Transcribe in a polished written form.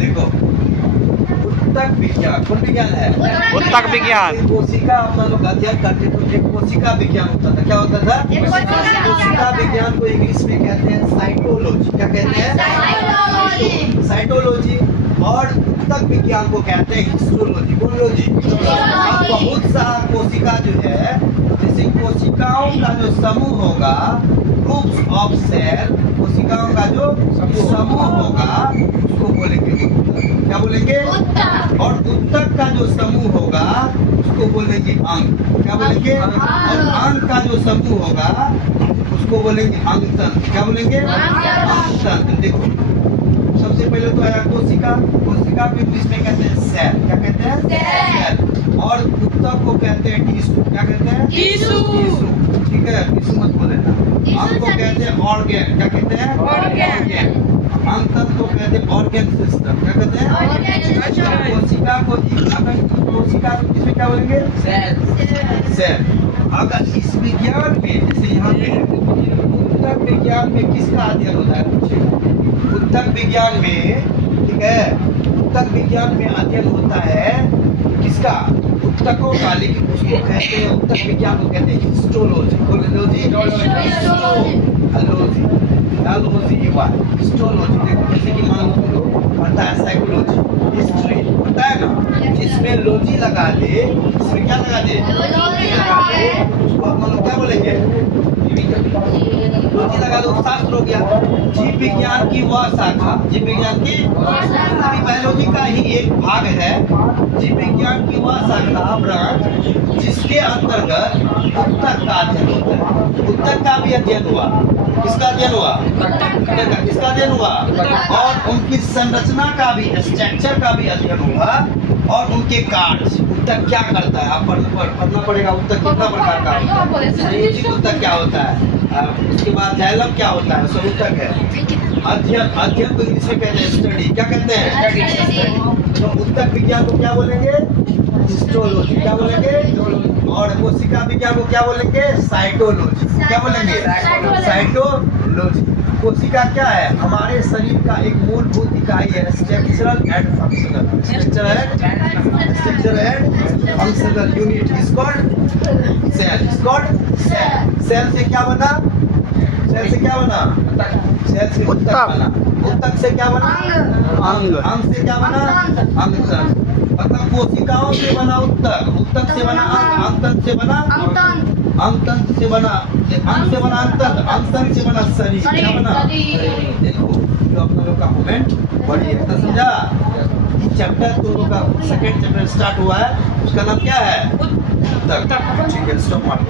देखो उत्तक विज्ञान कौन विज्ञान है? उत्तक विज्ञान। कोशिका अपना लोग अध्ययन करते तो एक कोशिका विज्ञान होता था। क्या होता था? कोशिका विज्ञान को इंग्लिश में कहते हैं साइटोलॉजी। क्या कहते हैं? साइटोलॉजी। और उत्तक विज्ञान को कहते हैं हिस्टोलॉजी। कौन लोजी? बहुत सारा कोशिका जो है, जैसे कोशिकाओं का जो समूह होगा, ग्रुप्स ऑफ सेल, कोशिकाओं का जो समूह होगा उसको बोलेंगे उत्तक। क्या बोलेंगे? और उत्तक का जो समूह होगा उसको बोलेंगे अंग। क्या बोलेंगे? और अंग का जो समूह होगा उसको बोलेंगे अंगतंत्र। क्या बोलेंगे? अंगतंत्र। देखो सबसे पहले तो आया कोशिका। कोशिका को इंग्लिश में कहते हैं सेल। क्या कहते हैं? सेल। और उत्तक को कहते हैं टिश्यू। क्या कहते हैं? टिश्यू। ठीक है, टिश्यू मत बोले ना। अंग को कहते हैं ऑर्गन। क्या कहते हैं? ऑर्गन। अंगतंत्र को कहते हैं ऑर्गन सिस्टम। क्या कहते हैं? कोशिका को कोशिका को किसमें क्या बोलेंगे? सेल। अगर इस विज्ञान में जैसे यहाँ पे उत्तक विज्ञान में किसका अध्ययन होता है पूछेगा? उत्तक विज्ञान में, ठीक है, उत्तक विज्ञान में अध्ययन होता है किसका? उत्तकों का। लेकिन उसको कहते हैं, उत्तक विज्ञान को कहते हैं हिस्टोलॉजी। हिस्टोलॉजी। देखो जैसे कि मान लो तुम लोग पता है साइकोलॉजी, हिस्ट्री पता है ना, जिसमें लॉजी लगा दे, इसमें क्या लगा दे? लॉजी लगा दे, उसको आप मान लो क्या बोलेंगे? लॉजी लगा दो, शास्त्र हो गया। जीव विज्ञान की वह शाखा, जीव विज्ञान की बायोलॉजी का ही एक भाग है, जीव विज्ञान की वह शाखा ब्रांच जिसके अंतर्गत उत्तक का अध्ययन होता है। उत्तक का भी अध्ययन हुआ। किसका अध्ययन हुआ? किसका अध्ययन हुआ? और उनकी संरचना का भी, स्ट्रक्चर का भी अध्ययन हुआ और उनके कार्य। उत्तक क्या करता है आप पढ़ना पड़ेगा। उत्तक कितना प्रकार का होता है? संयोजित उत्तक क्या होता है? उसके बाद जाइलम क्या होता है? सब उत्तक है। अध्ययन को इंग्लिश में कहते हैं स्टडी। क्या कहते हैं? तो उत्तक विज्ञान को क्या बोलेंगे? हिस्टोलॉजी। क्या बोलेंगे? और कोशिका विज्ञान को क्या बोलेंगे? साइटोलॉजी। क्या बोलेंगे? साइटोलॉजी। कोशिका क्या है? हमारे शरीर का एक मूलभूत इकाई है, structural and functional. Structural and functional unit is called cell. Is called cell. Cell से क्या बना? सेल से क्या बना? सेल से उत्तक बना। उत्तक से क्या बना? अंग। अंग से क्या बना? अंगतंत्र। मतलब कोशिकाओं से बना उत्तक, उत्तक से बना अंग, अंगतंत्र से बना अंगतंत्र से बना अंग से बना अंगतंत्र, अंगतंत्र से बना शरीर। क्या बना? देखो जो अपना लोग का मोमेंट बढ़िए तो समझा। चैप्टर तो लोग का सेकंड चैप्टर स्टार्ट हुआ है, उसका नाम क्या है? उत्तक। ठीक है, स्टॉप मारो।